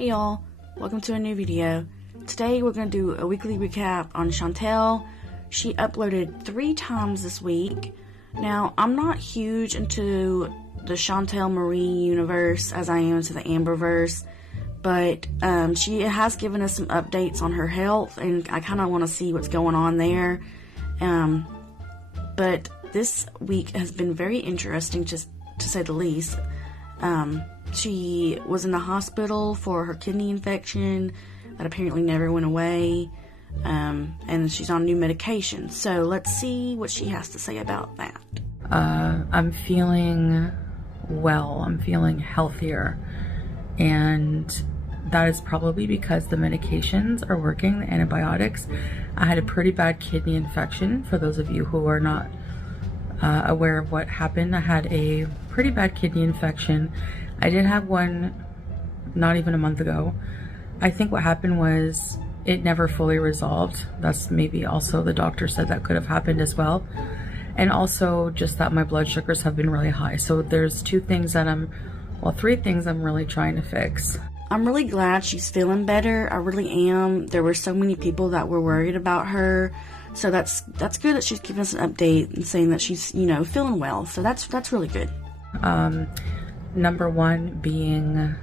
Hey y'all, welcome to a new video. Today we're going to do a weekly recap on Chantel. She uploaded 3 times this week. Now, I'm not huge into the Chantel Marie universe as I am into the Amberverse, but she has given us some updates on her health, and I kind of want to see what's going on there. But this week has been very interesting, just to say the least. She was in the hospital for her kidney infection that apparently never went away, and she's on new medication. So let's see what she has to say about that. I'm feeling well. I'm feeling healthier, and that is probably because the medications are working, the antibiotics. I had a pretty bad kidney infection. For those of you who are not aware of what happened, I had a pretty bad kidney infection. I did have one not even a month ago. I think what happened was it never fully resolved. That's maybe also the doctor said that could have happened as well. And also just that my blood sugars have been really high. So there's 3 things I'm really trying to fix. I'm really glad she's feeling better. I really am. There were so many people that were worried about her. So that's good that she's giving us an update and saying that she's, feeling well. So that's really good. Number 1 being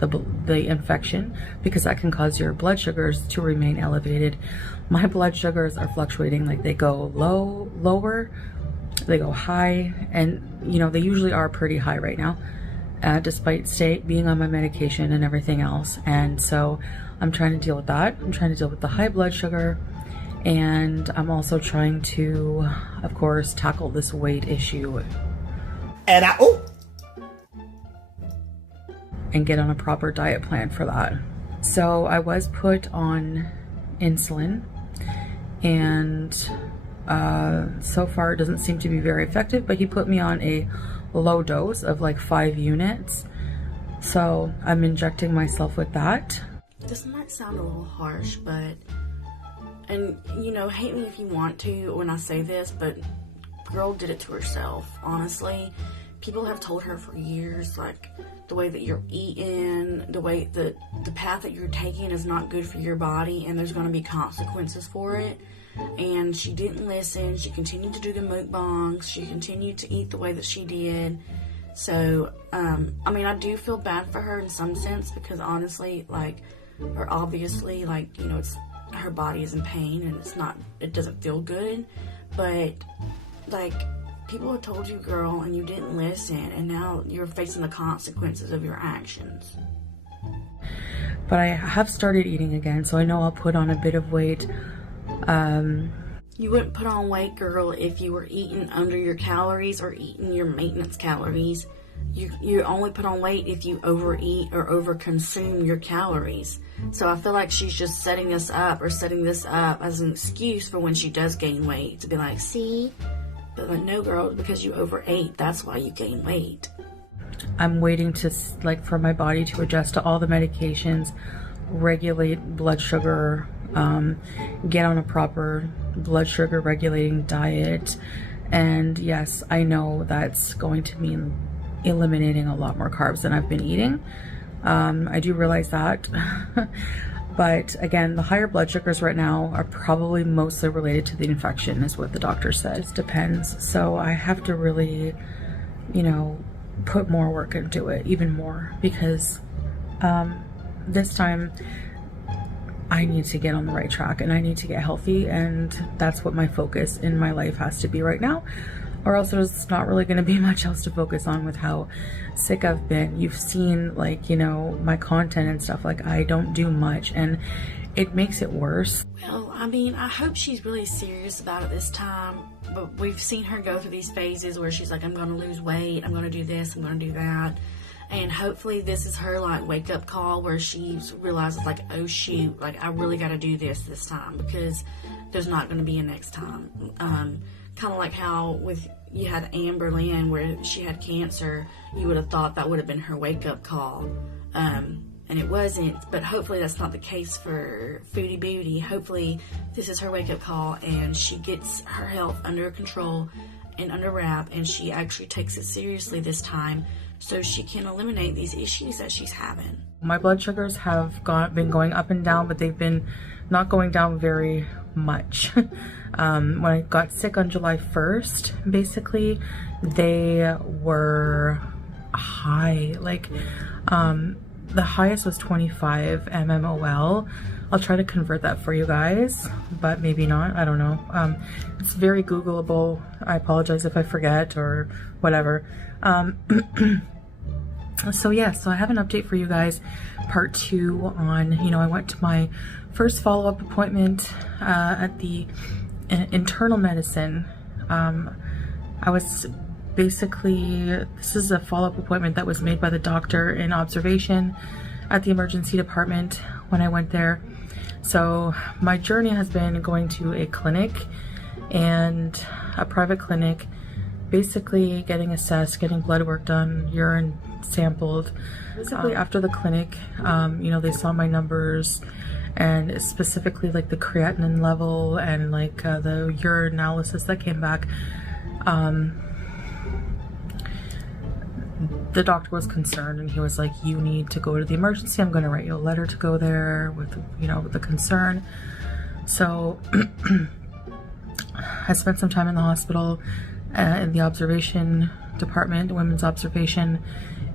the infection, because that can cause your blood sugars to remain elevated. My blood sugars are fluctuating, like they go lower, they go high, and they usually are pretty high right now, despite being on my medication and everything else. And so I'm trying to deal with that. I'm trying to deal with the high blood sugar, and I'm also trying to, of course, tackle this weight issue and get on a proper diet plan for that. So I was put on insulin, and so far it doesn't seem to be very effective, but he put me on a low dose of like 5 units. So I'm injecting myself with that. This might sound a little harsh, but, and hate me if you want to when I say this, but girl did it to herself, honestly. People have told her for years, like, the way that you're eating, the way that the path that you're taking is not good for your body, and there's going to be consequences for it. And she didn't listen. She continued to do the mukbangs. She continued to eat the way that she did. So, I do feel bad for her in some sense, because honestly, obviously, it's, her body is in pain, and it doesn't feel good. But, people have told you, girl, and you didn't listen, and now you're facing the consequences of your actions. But I have started eating again, so I know I'll put on a bit of weight. You wouldn't put on weight, girl, if you were eating under your calories or eating your maintenance calories. You only put on weight if you overeat or overconsume your calories. So I feel like she's just setting this up as an excuse for when she does gain weight, to be like, see? But no, girl, because you overate, that's why you gain weight. I'm waiting for my body to adjust to all the medications, regulate blood sugar, get on a proper blood sugar regulating diet. And yes, I know that's going to mean eliminating a lot more carbs than I've been eating. I do realize that. But again, the higher blood sugars right now are probably mostly related to the infection, is what the doctor said. It depends. So I have to really, put more work into it, even more, because this time I need to get on the right track, and I need to get healthy, and that's what my focus in my life has to be right now. Or else there's not really going to be much else to focus on with how sick I've been. You've seen, my content and stuff. I don't do much, and it makes it worse. Well, I hope she's really serious about it this time. But we've seen her go through these phases where she's like, I'm going to lose weight, I'm going to do this, I'm going to do that. And hopefully this is her, wake-up call where she realizes, oh, shoot, I really got to do this time, because there's not going to be a next time. Kind of like how you had Amber Lynn, where she had cancer. You would have thought that would have been her wake-up call, and it wasn't. But hopefully that's not the case for Foodie Booty. Hopefully this is her wake-up call, and she gets her health under control and under wrap, and she actually takes it seriously this time so she can eliminate these issues that she's having. My blood sugars have been going up and down, but they've been not going down very much. When I got sick on July 1st, basically, they were high. Like, the highest was 25 mmol. I'll try to convert that for you guys, but maybe not. I don't know. It's very Googleable. I apologize if I forget or whatever. So yeah, so I have an update for you guys, part 2 on, I went to my first follow-up appointment at the internal medicine. I was basically, this is a follow-up appointment that was made by the doctor in observation at the emergency department when I went there. So my journey has been going to a clinic, and a private clinic, basically getting assessed, getting blood work done, urine sampled. Basically after the clinic, they saw my numbers, and specifically like the creatinine level and like the urine analysis that came back. The doctor was concerned, and he was like, you need to go to the emergency. I'm going to write you a letter to go there with, with the concern. So I spent some time in the hospital, in the observation department, women's observation,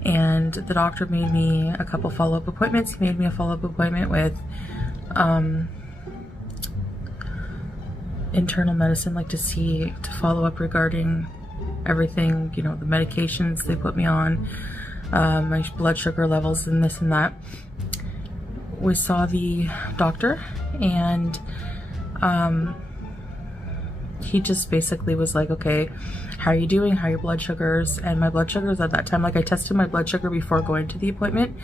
and the doctor made me a couple follow-up appointments. He made me a follow-up appointment with internal medicine, like to follow up regarding everything, the medications they put me on, my blood sugar levels and this and that. We saw the doctor, and he just basically was like, okay, how are you doing? How are your blood sugars? And my blood sugars at that time, like I tested my blood sugar before going to the appointment,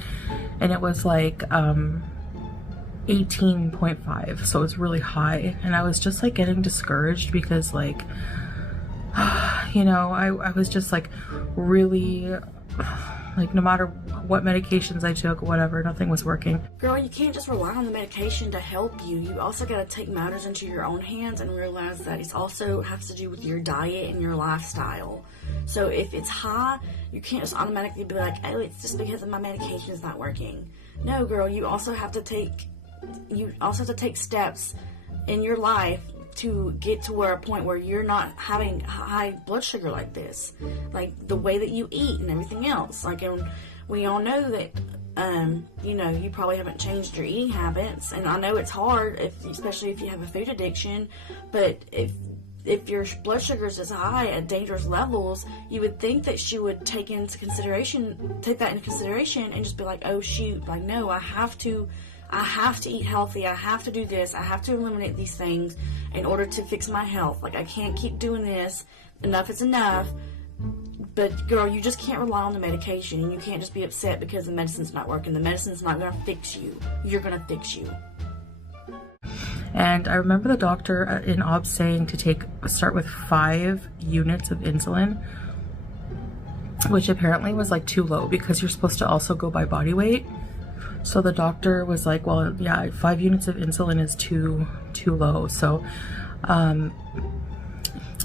and it was like 18.5, so it was really high. And I was just like getting discouraged because like, I was just like really, like no matter what medications I took, whatever, nothing was working. Girl, you can't just rely on the medication to help you. You also got to take matters into your own hands and realize that it also has to do with your diet and your lifestyle. So if it's high, you can't just automatically be like, oh, it's just because of my medication is not working. No, girl, you also have to take steps in your life to get to a point where you're not having high blood sugar like this, like the way that you eat and everything else. Like, and we all know that, you probably haven't changed your eating habits, and I know it's hard, especially if you have a food addiction. But if your blood sugar is high at dangerous levels, you would think that she would take that into consideration, and just be like, oh shoot, like no, I have to eat healthy, I have to do this, I have to eliminate these things in order to fix my health. Like, I can't keep doing this, enough is enough. But girl, you just can't rely on the medication, and you can't just be upset because the medicine's not working. The medicine's not going to fix you. You're going to fix you. And I remember the doctor in OBS saying to start with 5 units of insulin, which apparently was like too low because you're supposed to also go by body weight. So the doctor was like, well, yeah, 5 units of insulin is too low. So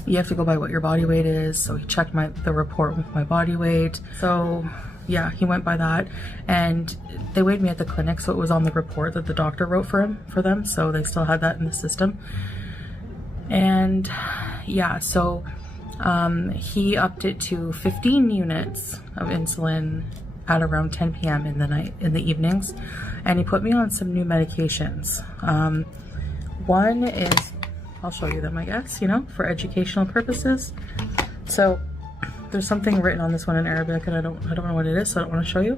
you have to go by what your body weight is. So he checked the report with my body weight. So yeah, he went by that, and they weighed me at the clinic, so it was on the report that the doctor wrote for them. So they still had that in the system. And yeah, so he upped it to 15 units of insulin at around 10 p.m. in the evenings, and he put me on some new medications. One is, I'll show you them, I guess, for educational purposes. So there's something written on this one in Arabic, and I don't know what it is, so I don't want to show you.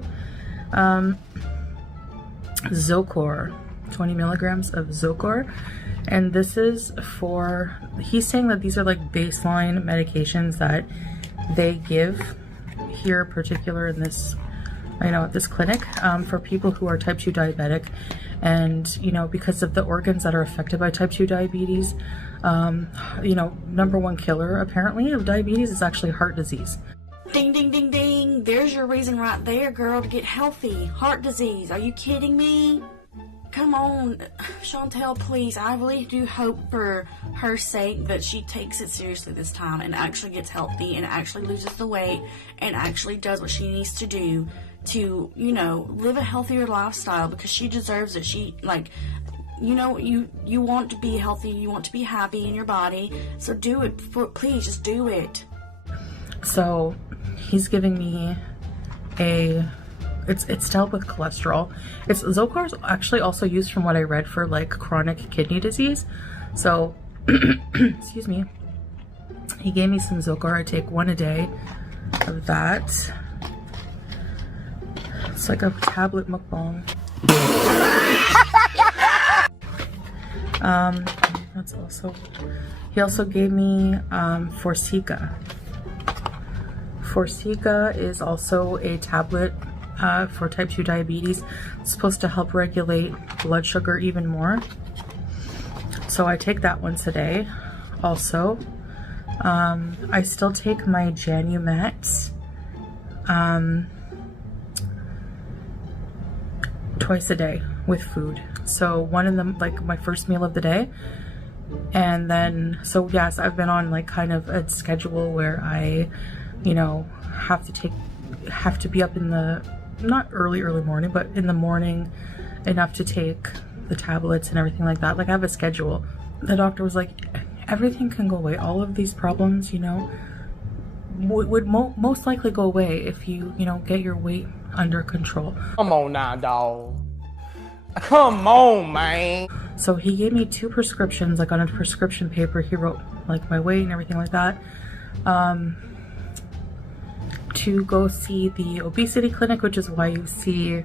Zocor, 20 milligrams of Zocor, and this is for, he's saying that these are like baseline medications that they give here, particular in this, at this clinic, for people who are type 2 diabetic. And, because of the organs that are affected by type 2 diabetes, number one killer, apparently, of diabetes is actually heart disease. Ding, ding, ding, ding. There's your reason right there, girl, to get healthy. Heart disease. Are you kidding me? come on, Chantel, please. I really do hope for her sake that she takes it seriously this time and actually gets healthy and actually loses the weight and actually does what she needs to do to, you know, live a healthier lifestyle, because she deserves it. She, like, you know, you want to be healthy, you want to be happy in your body, so do it. Please, just do it. So he's giving me it's to help with cholesterol. Zocor is actually also used, from what I read, for like chronic kidney disease. So excuse me, he gave me some Zocor. I take 1 a day of that. It's like a tablet mukbang. That's also, he also gave me Forxiga. Forxiga is also a tablet for type 2 diabetes. It's supposed to help regulate blood sugar even more. So I take that once a day. Also, I still take my Janumet twice a day with food. So one in the, like, my first meal of the day, and then, so yes, I've been on like kind of a schedule where I, you know, have to be up in the, not early morning, but in the morning enough to take the tablets and everything like that. Like, I have a schedule. The doctor was like, everything can go away. All of these problems, you know, would most likely go away if you know, get your weight under control. Come on now, dog. Come on, man. So he gave me 2 prescriptions, like on a prescription paper. He wrote like my weight and everything like that. To go see the obesity clinic, which is why you see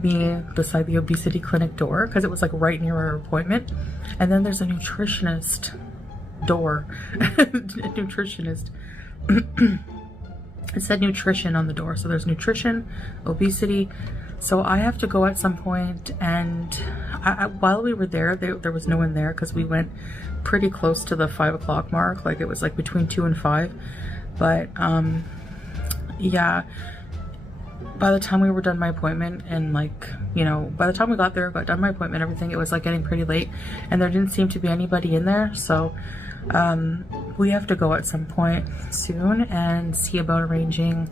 me beside the obesity clinic door, because it was like right near our appointment. And then there's a nutritionist door. A nutritionist. It said nutrition on the door. So there's nutrition, obesity. So I have to go at some point, and while we were there was no one there, because we went pretty close to the 5 o'clock mark. Like, it was like between 2 and 5. But yeah, by the time we were done my appointment, and like, you know, by the time we got there, got done my appointment, everything, it was like getting pretty late, and there didn't seem to be anybody in there. So we have to go at some point soon and see about arranging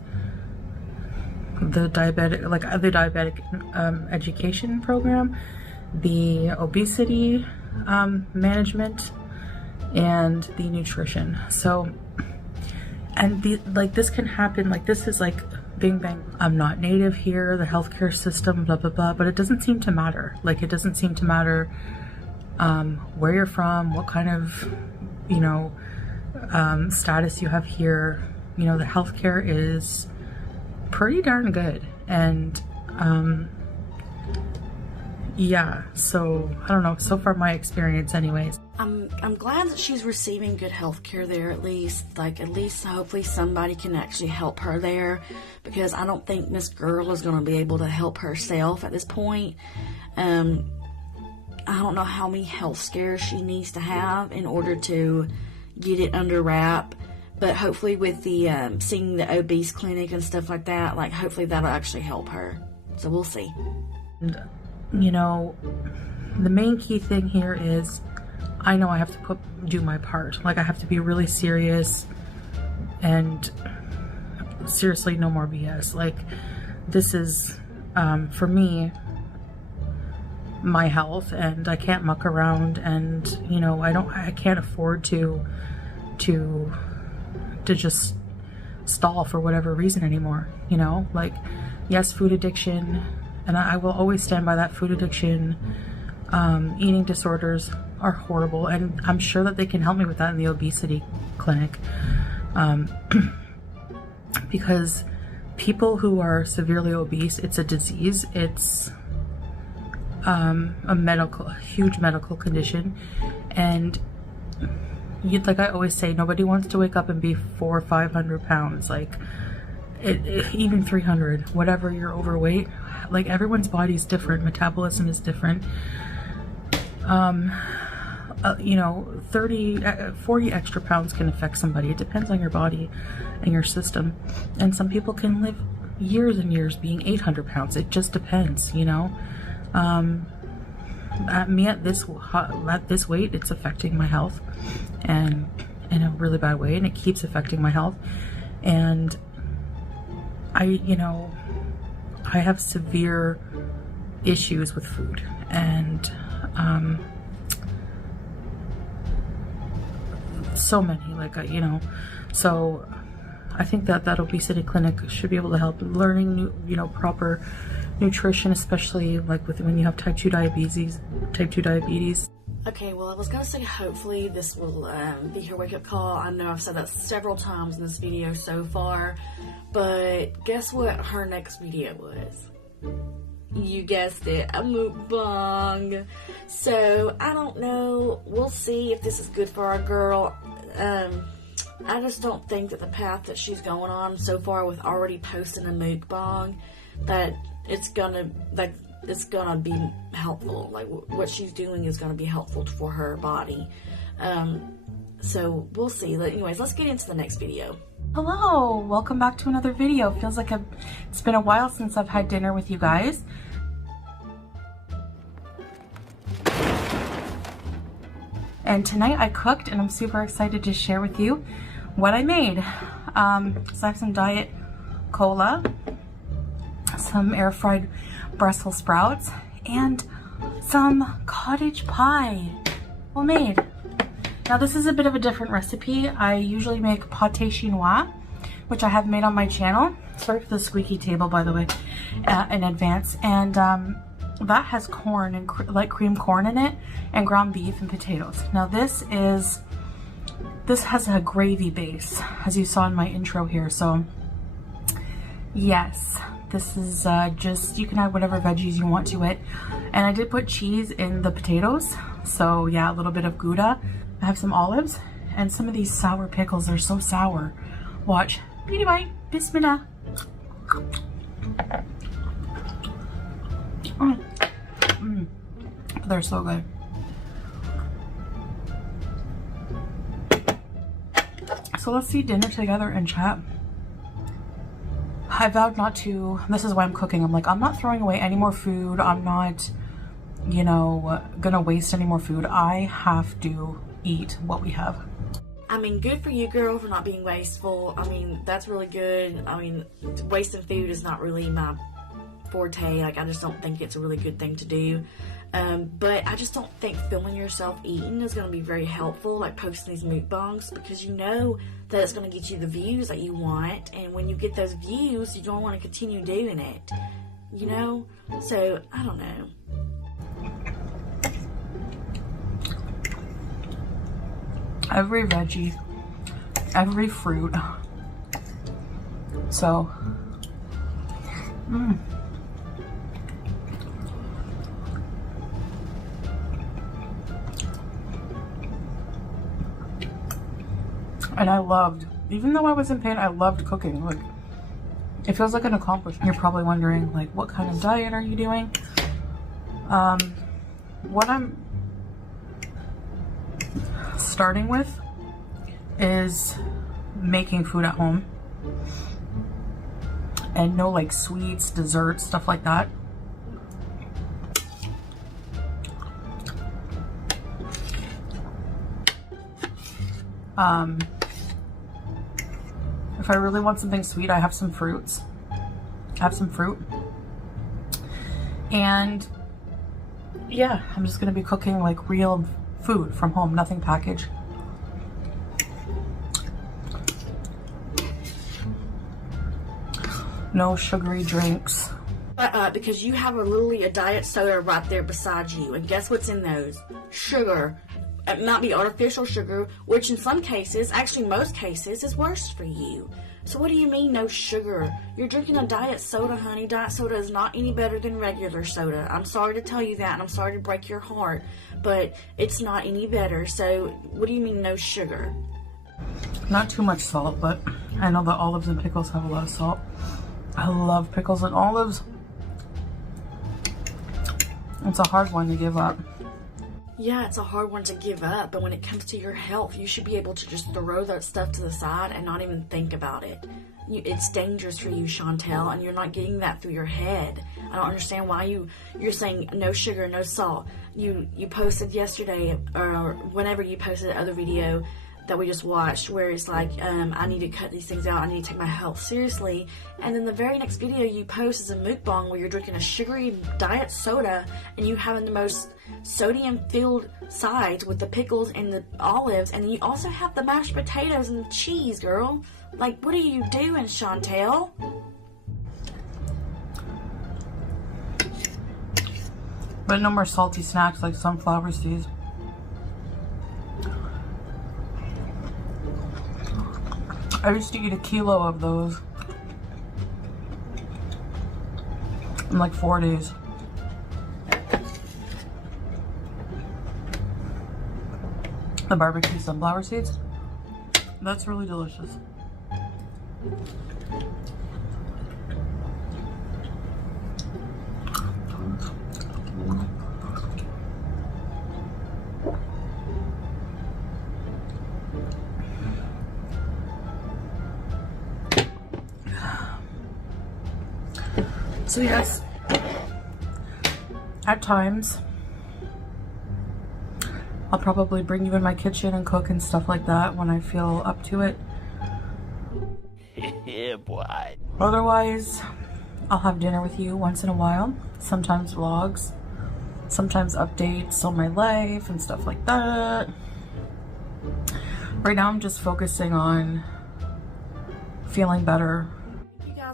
the diabetic education program, the obesity management, and the nutrition. So, and this can happen, like, this is like bing bang. I'm not native here, the healthcare system, blah blah blah, but it doesn't seem to matter. Like, it doesn't seem to matter where you're from, what kind of, you know, status you have here. You know, the healthcare is pretty darn good. And yeah, so I don't know, so far my experience anyways. I'm glad that she's receiving good health care there, at least hopefully somebody can actually help her there, because I don't think Miss Girl is going to be able to help herself at this point. I don't know how many health scares she needs to have in order to get it under wrap. But hopefully with the seeing the obese clinic and stuff like that, like, hopefully that'll actually help her. So we'll see. And, you know, the main key thing here is, I know I have to do my part. Like, I have to be really serious, and seriously, no more BS. Like, this is, for me, my health, and I can't muck around, and, you know, I can't afford to just stall for whatever reason anymore, you know? Like, yes, food addiction, and I will always stand by that. Food addiction, eating disorders are horrible, and I'm sure that they can help me with that in the obesity clinic, because people who are severely obese, it's a disease, it's a huge medical condition, and like I always say, nobody wants to wake up and be 400 or 500 pounds, like even 300, whatever you're overweight. Like, everyone's body is different, metabolism is different. You know, 40 extra pounds can affect somebody. It depends on your body and your system, and some people can live years and years being 800 pounds. It just depends, you know. me at this weight, it's affecting my health, and in a really bad way, and it keeps affecting my health. And I have severe issues with food, and so many, so I think that obesity clinic should be able to help learning proper nutrition, especially like when you have type 2 diabetes. Okay, well, I was gonna say hopefully this will be her wake-up call. I know I've said that several times in this video so far, but guess what her next video was? You guessed it, a mukbang. So, I don't know. We'll see if this is good for our girl. I just don't think that the path that she's going on so far with already posting a mukbang, that it's gonna be helpful. Like, what she's doing is gonna be helpful for her body. So we'll see. Anyways, let's get into the next video. Hello, welcome back to another video. Feels like it's been a while since I've had dinner with you guys. And tonight I cooked, and I'm super excited to share with you what I made. So I have some diet cola, some air fried Brussels sprouts, and some cottage pie. Well made. Now this is a bit of a different recipe. I usually make pâté chinois, which I have made on my channel. Sorry for the squeaky table, by the way, in advance. And that has corn and cream corn in it, and ground beef and potatoes. Now this has a gravy base, as you saw in my intro here. So yes, this is just, you can add whatever veggies you want to it. And I did put cheese in the potatoes, so yeah, a little bit of Gouda. I have some olives and some of these sour pickles. They're so sour. Watch. Beauty bite. Bismillah. They're so good. So let's eat dinner together and chat. I vowed not to, this is why I'm cooking. I'm like, I'm not throwing away any more food. I'm not, gonna waste any more food. I have to eat what we have. I mean, good for you, girl, for not being wasteful. I mean, that's really good. I mean, wasting food is not really my forte. Like, I just don't think it's a really good thing to do. But I just don't think filming yourself eating is going to be very helpful, like posting these mukbangs, because you know that it's going to get you the views that you want, and when you get those views, you don't want to continue doing it, So, I don't know. Every veggie, every fruit. So, And I loved, even though I was in pain, I loved cooking. Like, it feels like an accomplishment. You're probably wondering, like, what kind of diet are you doing? What I'm starting with is making food at home. And no, like, sweets, desserts, stuff like that. If I really want something sweet, I have some fruits. And yeah, I'm just gonna be cooking like real food from home, nothing packaged. No sugary drinks. Because you have literally a diet soda right there beside you, and guess what's in those? Sugar. It might be artificial sugar, which in some cases, actually most cases, is worse for you. So what do you mean no sugar? You're drinking a diet soda, honey. Diet soda is not any better than regular soda. I'm sorry to tell you that, and I'm sorry to break your heart, but it's not any better. So what do you mean no sugar? Not too much salt, but I know that olives and pickles have a lot of salt. I love pickles and olives. It's a hard one to give up. Yeah, it's a hard one to give up, but when it comes to your health, you should be able to just throw that stuff to the side and not even think about it. It's dangerous for you, Chantel, and you're not getting that through your head. I don't understand why you're saying no sugar, no salt. You posted yesterday, or whenever you posted the other video that we just watched, where it's like, I need to cut these things out, I need to take my health seriously. And then the very next video you post is a mukbang where you're drinking a sugary diet soda and you having the most sodium filled sides with the pickles and the olives, and then you also have the mashed potatoes and the cheese, girl. Like, what are you doing, Chantel? But no more salty snacks like sunflower seeds. I used to eat a kilo of those in like 4 days. The barbecue sunflower seeds, that's really delicious. So yes, at times I'll probably bring you in my kitchen and cook and stuff like that when I feel up to it. Yeah, boy. Otherwise, I'll have dinner with you once in a while. Sometimes vlogs, sometimes updates on my life and stuff like that. Right now I'm just focusing on feeling better.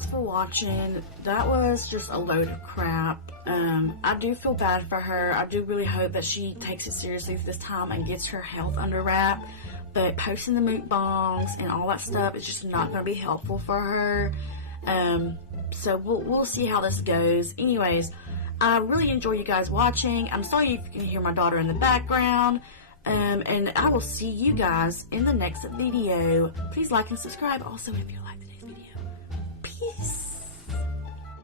For watching. That was just a load of crap. I do feel bad for her. I do really hope that she takes it seriously this time and gets her health under wrap, but posting the mukbangs and all that stuff is just not going to be helpful for her. So we'll see how this goes. Anyways, I really enjoy you guys watching. I'm sorry if you can hear my daughter in the background, and I will see you guys in the next video. Please like and subscribe also if you like.